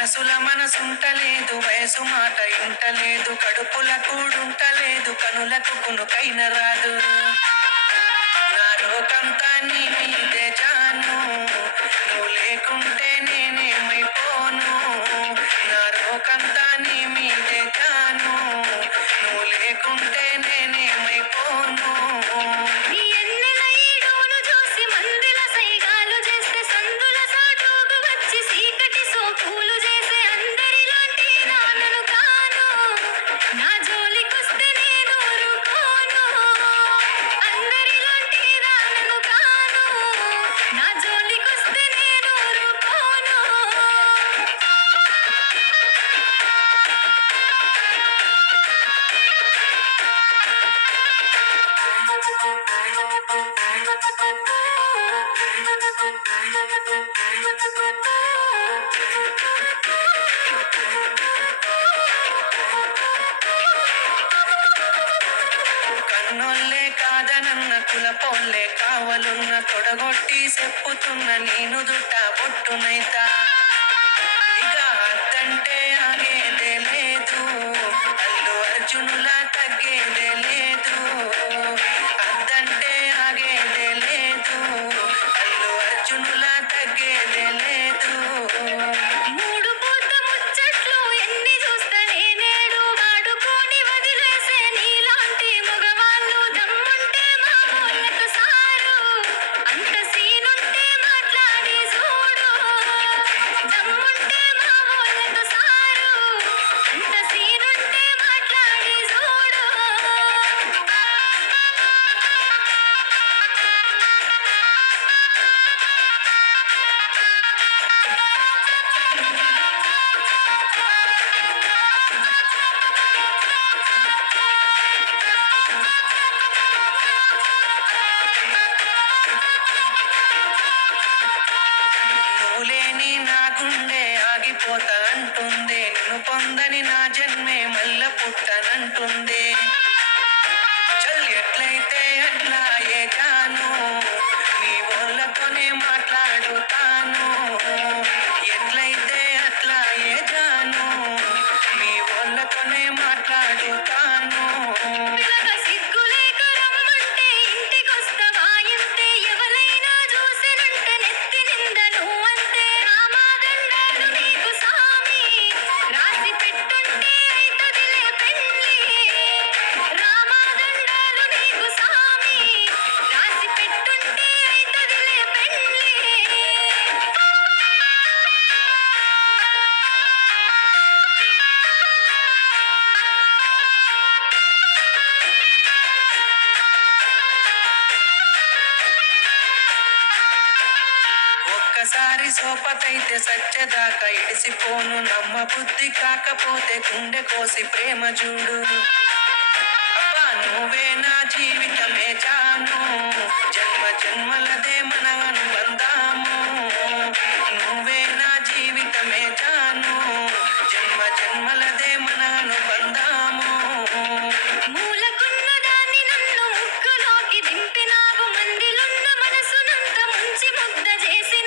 మనసుల మనసుంటలేదు, వయసు మాట ఇంటలేదు, కడుపుల కూడుంటలేదు, కనులకు కునుకైన రాదు. నా లోకంతా నీ మీదే జాను, నువ్వు లేకుంటే నేనేమైపోను. నా లోకంతా నీ మీదే జాను, నువ్వు లేకుంటే నేనేమైపోను. కన్నోళ్ళే కాదనన్న కులపోళ్ళే కావలున్న తొడగొట్టి చెప్పుతున్న నేను దుట్ట బొట్టునైతా. ఇక అద్దంటే ఆగేదే లేదు, అల్లు అర్జునులా తగ్గేదే లేదు. అద్దంటే ఆగేదే లేదు, అల్లు అర్జునులా తగ్గేదే లేదు. మూడు పూట ముచ్చట్లు ఎన్ని చూస్తనే నేడు, వాడుకొని వదిలేసే నీలాంటి మగవాళ్ళు దమ్ముంటే మా ఊళ్ళకు సారు. అంత సీనుంటే మాట్లాడి చూడు, దమ్ముంటే మా ఊళ్ళకు సారు. అంత సీనుంటే మాట్లాడి చూడు. నువ్వులేని నా గుండె ఆగిపోతా అంటుంది, నిన్ను పొందని నా జన్మే మల్ల పుట్టనంటుంది. చల్ ఎట్లయితే అట్లా ఏ జాను, నీ వాళ్ళతోనే మాట్లాడుతాను. ఎట్లయితే అట్లా ఏ జాను, నీ వాళ్ళతోనే మాట్లాడుతాను. సిగ్గులేక రమ్మంటే ఇంటికొస్తవా ఇంతే, ఎవరైనా చూసినంటే నెత్తి నింద నువ్వంతే. రామాదండాలు నీకు సామి, రాసి పెట్టుంటే అయితదిలే పెళ్ళి. రామాదండాలు నీకు సామి, రాసి పెట్టుంటే అయితదిలే పెళ్ళి. ఒక్కసారి సోపతైతే సచ్చేదాకా ఇడిసిపోను, నమ్మ బుద్ధి కాకపోతే గుండె కోసి ప్రేమ చూడు. అబ్బా నువ్వే నా జీవితమే జాను, జన్మ జన్మలదే మన అనుబంధాము. నువ్వే నా జీవితమే జాను, జన్మ జన్మలదే మన అనుబంధాము. మూలకున్న దాన్ని నన్ను ముక్కులోకి దింపినావు, మందిలున్న మనసునంత ముంచి ముద్ద చేసి